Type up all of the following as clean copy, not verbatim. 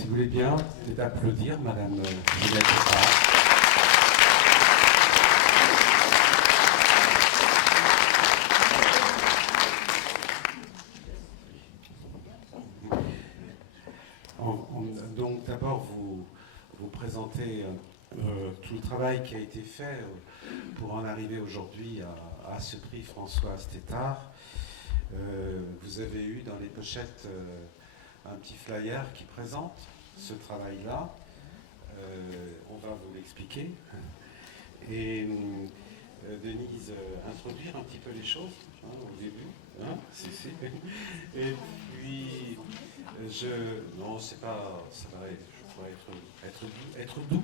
Si vous voulez bien, d'applaudir Madame Ginette Sarr. Donc d'abord vous présenter tout le travail qui a été fait pour en arriver aujourd'hui à ce prix Françoise Tétart. Vous avez eu dans les pochettes un petit flyer qui présente ce travail-là. On va vous l'expliquer. Et Denise, introduire un petit peu les choses au début. Si. Et puis, non, c'est pas. Ça va être doux.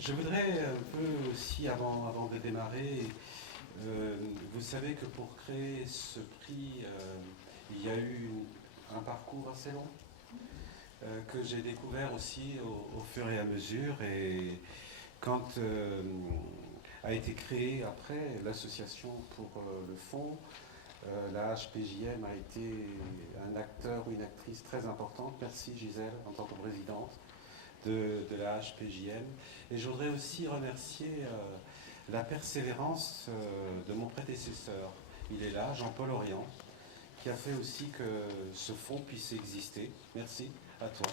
Je voudrais un peu aussi, avant de démarrer, vous savez que pour créer ce prix, il y a eu un parcours assez long que j'ai découvert aussi au fur et à mesure. Et quand a été créée après l'association pour le fonds, la HPJM a été un acteur ou une actrice très importante. Merci Gisèle en tant que présidente de la HPJM. Et je voudrais aussi remercier la persévérance de mon prédécesseur. Il est là, Jean-Paul Oriant, qui a fait aussi que ce fonds puisse exister. Merci à toi.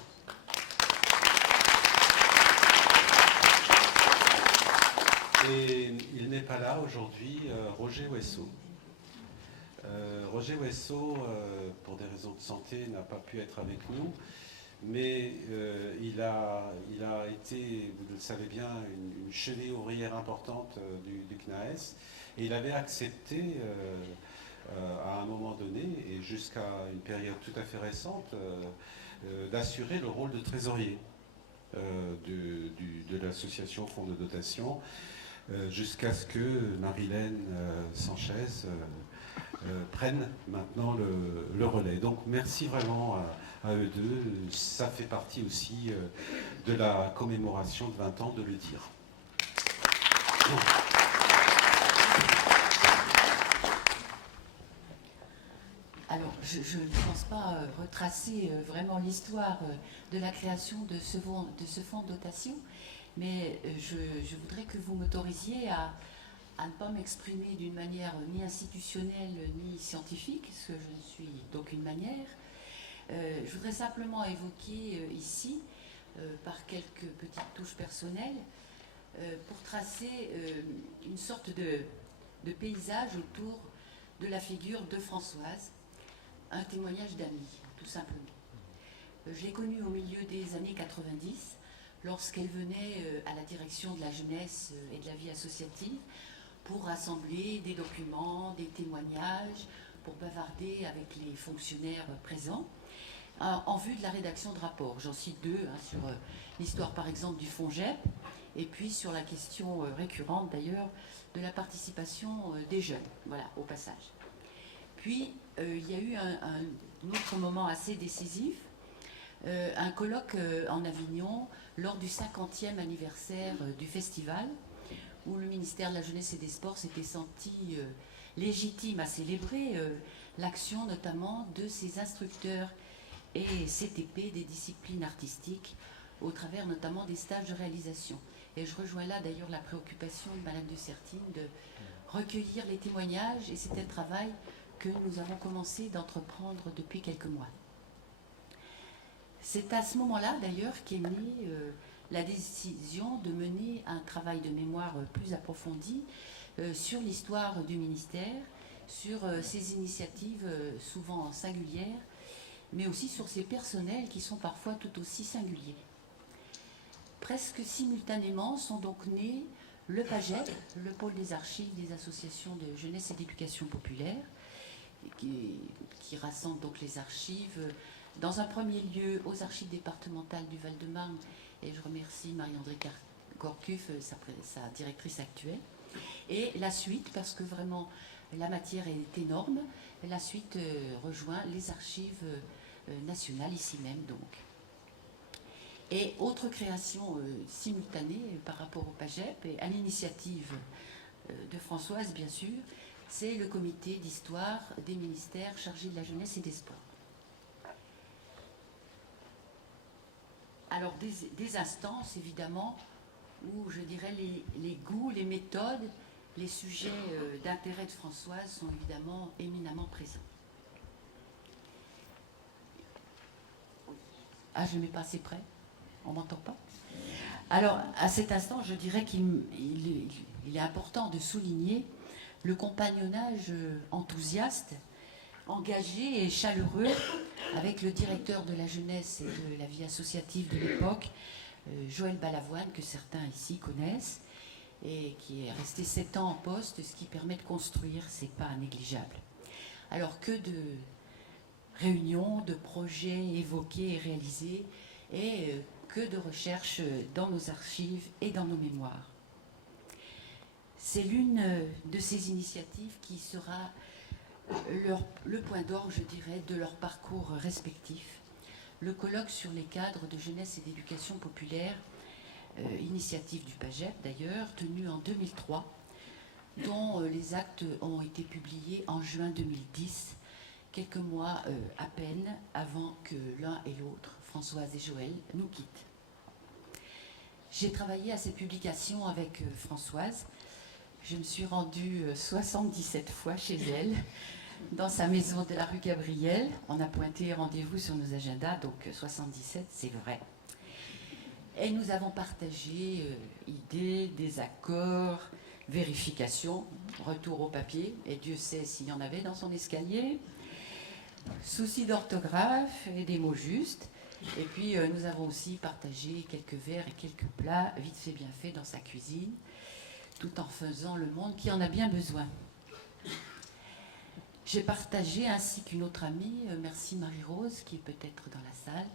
Et il n'est pas là aujourd'hui, Roger Wessau. Roger Wessau, pour des raisons de santé, n'a pas pu être avec nous, mais il a été, vous le savez bien, une cheville ouvrière importante du CNAES, et il avait accepté à un moment donné, et jusqu'à une période tout à fait récente, d'assurer le rôle de trésorier de l'association Fonds de dotation, jusqu'à ce que Marilène Sanchez prenne maintenant le relais. Donc merci vraiment à eux deux. Ça fait partie aussi de la commémoration de 20 ans de le dire. Alors, je ne pense pas retracer vraiment l'histoire de la création de ce fonds de dotation, mais je voudrais que vous m'autorisiez à ne pas m'exprimer d'une manière ni institutionnelle ni scientifique, parce que je ne suis d'aucune manière. Je voudrais simplement évoquer ici, par quelques petites touches personnelles, pour tracer une sorte de paysage autour de la figure de Françoise, un témoignage d'amis, tout simplement. Je l'ai connue au milieu des années 90, lorsqu'elle venait à la direction de la jeunesse et de la vie associative, pour rassembler des documents, des témoignages, pour bavarder avec les fonctionnaires présents, en vue de la rédaction de rapports. J'en cite deux, sur l'histoire par exemple du FONGEP, et puis sur la question récurrente d'ailleurs de la participation des jeunes, voilà, au passage. Puis il y a eu un autre moment assez décisif, un colloque en Avignon lors du 50e anniversaire du festival, où le ministère de la Jeunesse et des Sports s'était senti légitime à célébrer l'action notamment de ses instructeurs et CTP des disciplines artistiques, au travers notamment des stages de réalisation. Et je rejoins là d'ailleurs la préoccupation de Madame de Sertine de recueillir les témoignages, et c'était un travail que nous avons commencé d'entreprendre depuis quelques mois. C'est à ce moment-là d'ailleurs qu'est née la décision de mener un travail de mémoire plus approfondi sur l'histoire du ministère, sur ses initiatives souvent singulières, mais aussi sur ses personnels qui sont parfois tout aussi singuliers. Presque simultanément sont donc nés le PAGEP, le pôle des archives des associations de jeunesse et d'éducation populaire, qui rassemble donc les archives, dans un premier lieu aux archives départementales du Val-de-Marne, et je remercie Marie-André Gourcuff, sa directrice actuelle. Et la suite, parce que vraiment la matière est énorme, la suite rejoint les archives nationales, ici même donc. Et autre création simultanée par rapport au PAGEP, et à l'initiative de Françoise bien sûr, c'est le comité d'histoire des ministères chargés de la jeunesse et des sports. alors des instances, évidemment, où je dirais les goûts, les méthodes, les sujets d'intérêt de Françoise sont évidemment éminemment présents. Ah, je ne mets pas assez près. On m'entend pas? Alors, à cet instant, je dirais qu'il est important de souligner le compagnonnage enthousiaste, engagé et chaleureux avec le directeur de la jeunesse et de la vie associative de l'époque, Joël Balavoine, que certains ici connaissent, et qui est resté 7 ans en poste, ce qui permet de construire ces pas négligeables. Alors que de réunions, de projets évoqués et réalisés, et que de recherches dans nos archives et dans nos mémoires. C'est l'une de ces initiatives qui sera le point d'orgue, je dirais, de leur parcours respectif. Le colloque sur les cadres de jeunesse et d'éducation populaire, initiative du PAGEP d'ailleurs, tenu en 2003, dont les actes ont été publiés en juin 2010, quelques mois à peine avant que l'un et l'autre, Françoise et Joël, nous quittent. J'ai travaillé à cette publication avec Françoise. Je me suis rendue 77 fois chez elle, dans sa maison de la rue Gabriel. On a pointé rendez-vous sur nos agendas, donc 77, c'est vrai. Et nous avons partagé idées, désaccords, vérifications, retour au papier, et Dieu sait s'il y en avait dans son escalier, soucis d'orthographe et des mots justes. Et puis nous avons aussi partagé quelques verres et quelques plats vite fait bien fait dans sa cuisine, tout en faisant le monde qui en a bien besoin. J'ai partagé, ainsi qu'une autre amie, merci Marie-Rose, qui est peut-être dans la salle,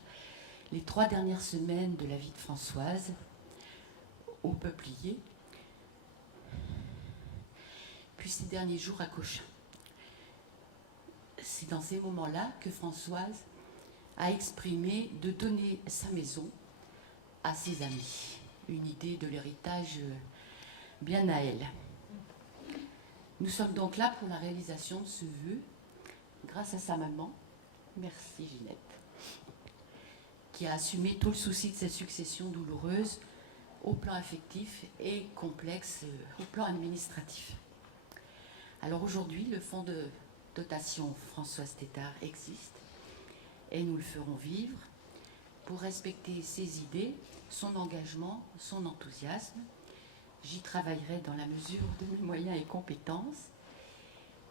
les 3 dernières semaines de la vie de Françoise au Peuplier, puis ces derniers jours à Cochin. C'est dans ces moments-là que Françoise a exprimé de donner sa maison à ses amis. Une idée de l'héritage bien à elle. Nous sommes donc là pour la réalisation de ce vœu, grâce à sa maman, merci Ginette, qui a assumé tout le souci de cette succession douloureuse au plan affectif et complexe au plan administratif. Alors aujourd'hui, le fonds de dotation Françoise Tétart existe et nous le ferons vivre pour respecter ses idées, son engagement, son enthousiasme. J'y travaillerai dans la mesure de mes moyens et compétences.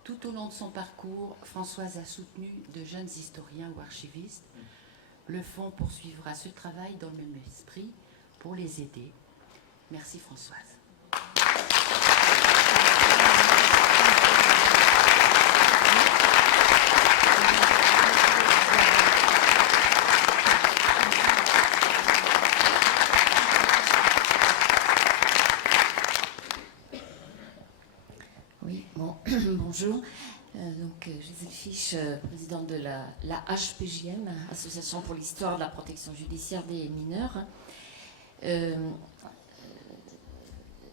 Tout au long de son parcours, Françoise a soutenu de jeunes historiens ou archivistes. Le fonds poursuivra ce travail dans le même esprit pour les aider. Merci Françoise. Bonjour, Gisèle Fiche, présidente de la HPJM, Association pour l'histoire de la protection judiciaire des mineurs.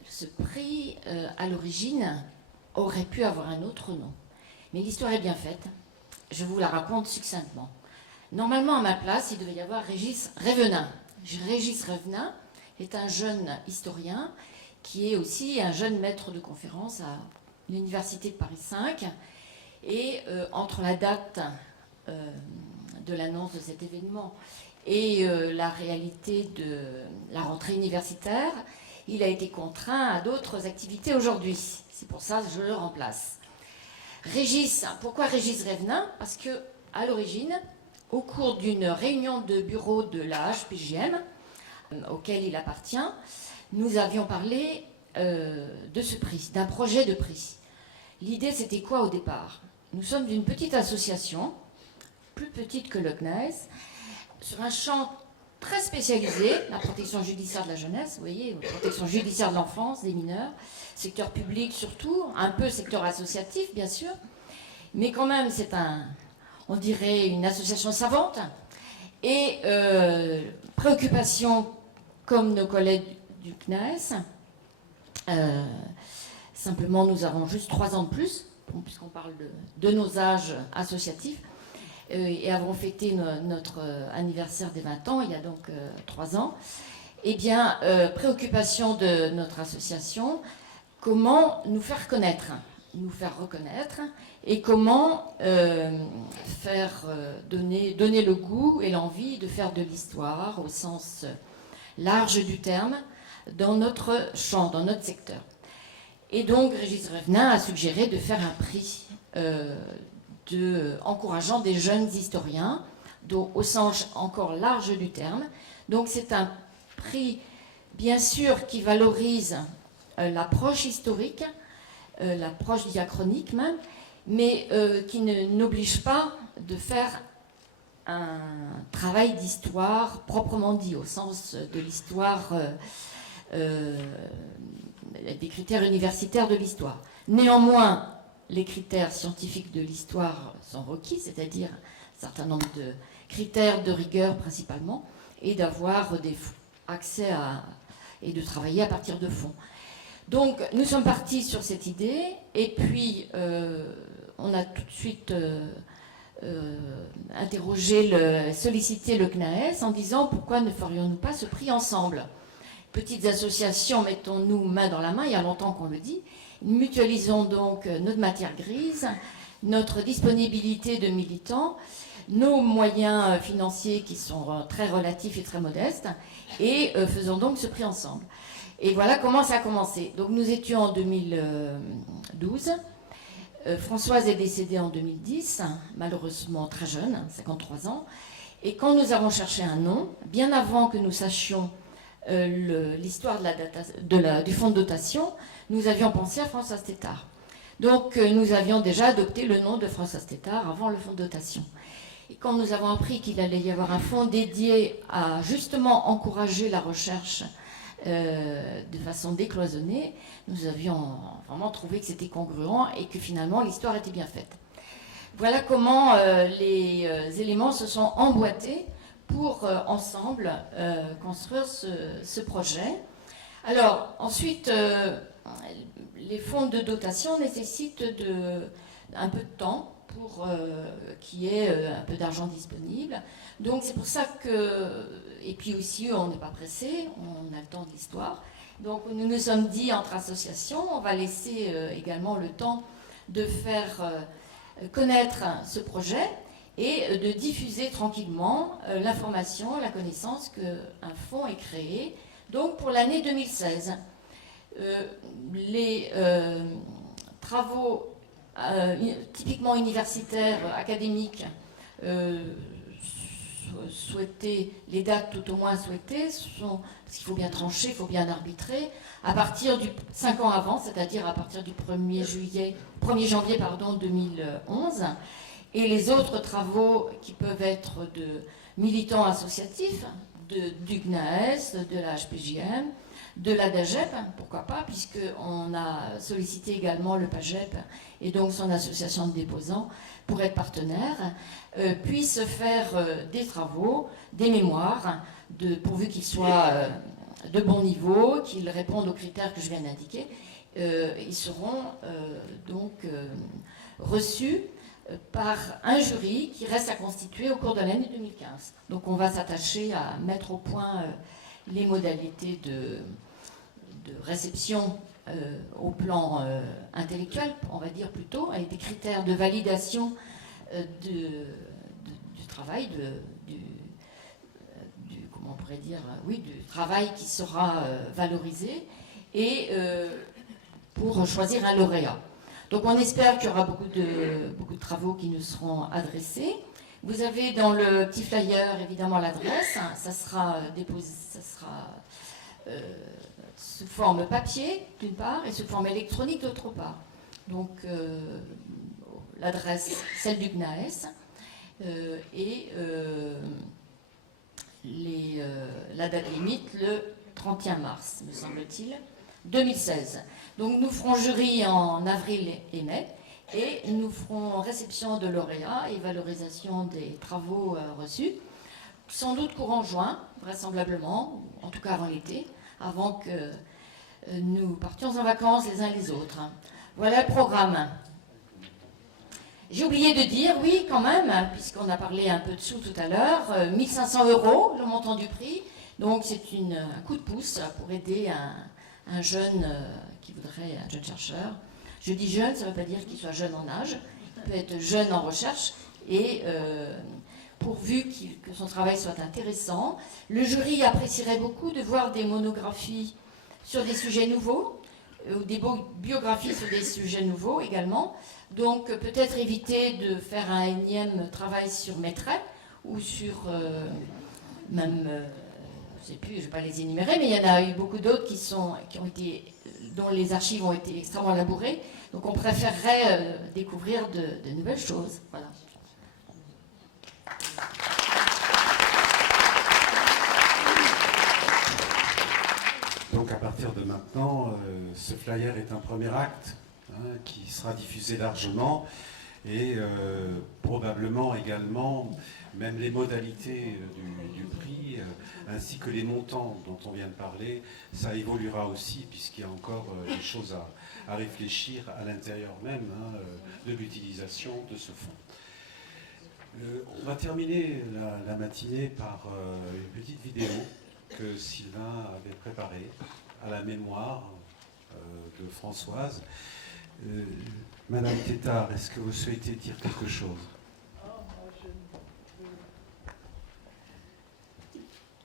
Ce prix, à l'origine, aurait pu avoir un autre nom. Mais l'histoire est bien faite. Je vous la raconte succinctement. Normalement, à ma place, il devait y avoir Régis Révenin. Régis Révenin est un jeune historien qui est aussi un jeune maître de conférence à l'Université de Paris 5. Et entre la date de l'annonce de cet événement et la réalité de la rentrée universitaire, il a été contraint à d'autres activités aujourd'hui. C'est pour ça que je le remplace. Régis, pourquoi Régis Révenin? Parce que à l'origine, au cours d'une réunion de bureau de la HPJM, auquel il appartient, nous avions parlé de ce prix, d'un projet de prix. L'idée, c'était quoi au départ? Nous sommes d'une petite association, plus petite que le CNES, sur un champ très spécialisé, la protection judiciaire de la jeunesse, vous voyez, la protection judiciaire de l'enfance, des mineurs, secteur public surtout, un peu secteur associatif, bien sûr, mais quand même, c'est on dirait une association savante, et préoccupation comme nos collègues du CNES. Simplement, nous avons juste 3 ans de plus, puisqu'on parle de nos âges associatifs. et avons fêté notre anniversaire des 20 ans, il y a donc 3 ans, eh bien, préoccupation de notre association, comment nous faire connaître, nous faire reconnaître, et comment donner le goût et l'envie de faire de l'histoire au sens large du terme dans notre champ, dans notre secteur. Et donc, Régis Revenin a suggéré de faire un prix encourageant des jeunes historiens, au sens encore large du terme. Donc, c'est un prix, bien sûr, qui valorise l'approche historique, l'approche diachronique même, mais qui n'oblige pas de faire un travail d'histoire proprement dit, au sens de l'histoire, des critères universitaires de l'histoire. Néanmoins, les critères scientifiques de l'histoire sont requis, c'est-à-dire un certain nombre de critères de rigueur principalement, et d'avoir accès et de travailler à partir de fonds. Donc, nous sommes partis sur cette idée, et puis on a tout de suite sollicité le CNAES en disant pourquoi ne ferions-nous pas ce prix ensemble. Petites associations, mettons-nous main dans la main, il y a longtemps qu'on le dit, mutualisons donc notre matière grise, notre disponibilité de militants, nos moyens financiers qui sont très relatifs et très modestes, et faisons donc ce prix ensemble. Et voilà comment ça a commencé. Donc nous étions en 2012. Françoise est décédée en 2010, malheureusement très jeune, 53 ans. Et quand nous avons cherché un nom, bien avant que nous sachions l'histoire du fonds de dotation, nous avions pensé à Françoise Tétart. Donc nous avions déjà adopté le nom de Françoise Tétart avant le fonds de dotation. Et quand nous avons appris qu'il allait y avoir un fonds dédié à justement encourager la recherche de façon décloisonnée, nous avions vraiment trouvé que c'était congruent et que finalement l'histoire était bien faite. Voilà comment les éléments se sont emboîtés pour ensemble construire ce projet. Alors ensuite, les fonds de dotation nécessitent un peu de temps pour qu'il y ait un peu d'argent disponible. Donc c'est pour ça que, et puis aussi on n'est pas pressé, on a le temps de l'histoire. Donc nous nous sommes dit entre associations, on va laisser également le temps de faire connaître ce projet et de diffuser tranquillement l'information, la connaissance qu'un fonds est créé, donc pour l'année 2016. Les travaux typiquement universitaires, académiques, souhaitées, les dates tout au moins souhaitées, parce qu'il faut bien trancher, il faut bien arbitrer, à partir du 5 ans avant, c'est-à-dire à partir du 1er janvier 2011, et les autres travaux qui peuvent être de militants associatifs, du CNAES, de la HPJM, de la DAGEP, pourquoi pas, puisqu'on a sollicité également le PAGEP et donc son association de déposants pour être partenaire, puissent faire des travaux, des mémoires, pourvu qu'ils soient de bon niveau, qu'ils répondent aux critères que je viens d'indiquer. Ils seront donc reçus par un jury qui reste à constituer au cours de l'année 2015. Donc on va s'attacher à mettre au point les modalités de réception au plan intellectuel, on va dire plutôt, avec des critères de validation du travail, comment on pourrait dire, oui, du travail qui sera valorisé, et pour choisir un lauréat. Donc on espère qu'il y aura beaucoup de travaux qui nous seront adressés. Vous avez dans le petit flyer évidemment l'adresse, ça sera déposé, ça sera sous forme papier d'une part et sous forme électronique d'autre part. Donc l'adresse, celle du CNAES, et la date limite le 31 mars, me semble-t-il, 2016. Donc nous ferons jury en avril et mai, et nous ferons réception de lauréats et valorisation des travaux reçus, sans doute courant juin, vraisemblablement, en tout cas avant l'été, avant que nous partions en vacances les uns les autres. Voilà le programme. J'ai oublié de dire, oui, quand même, puisqu'on a parlé un peu de sous tout à l'heure, 1 500 € le montant du prix. Donc c'est un coup de pouce pour aider un jeune qui voudrait, un jeune chercheur. Je dis jeune, ça ne veut pas dire qu'il soit jeune en âge, il peut être jeune en recherche et pourvu que son travail soit intéressant. Le jury apprécierait beaucoup de voir des monographies sur des sujets nouveaux, ou des biographies sur des sujets nouveaux également. Donc peut-être éviter de faire un énième travail sur Maigret ou sur même, je ne sais plus, je ne vais pas les énumérer, mais il y en a eu beaucoup d'autres dont les archives ont été extrêmement labourées. Donc on préférerait découvrir de nouvelles choses. Voilà. Donc à partir de maintenant, ce flyer est un premier acte qui sera diffusé largement et probablement également même les modalités du prix ainsi que les montants dont on vient de parler, ça évoluera aussi puisqu'il y a encore des choses à réfléchir à l'intérieur même de l'utilisation de ce fonds. On va terminer la matinée par une petite vidéo que Sylvain avait préparée à la mémoire de Françoise. Madame Tétard, est-ce que vous souhaitez dire quelque chose?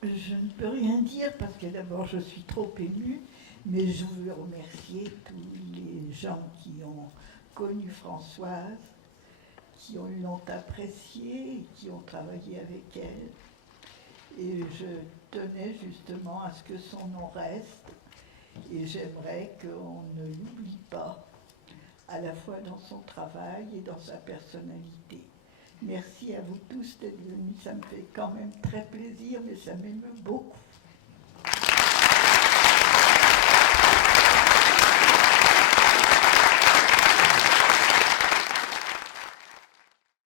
Je ne peux rien dire parce que d'abord je suis trop émue, mais je veux remercier tous les gens qui ont connu Françoise, qui l'ont appréciée, qui ont travaillé avec elle. Et je tenais justement à ce que son nom reste et j'aimerais qu'on ne l'oublie pas, à la fois dans son travail et dans sa personnalité. Merci à vous tous d'être venus, ça me fait quand même très plaisir, mais ça m'émeut beaucoup.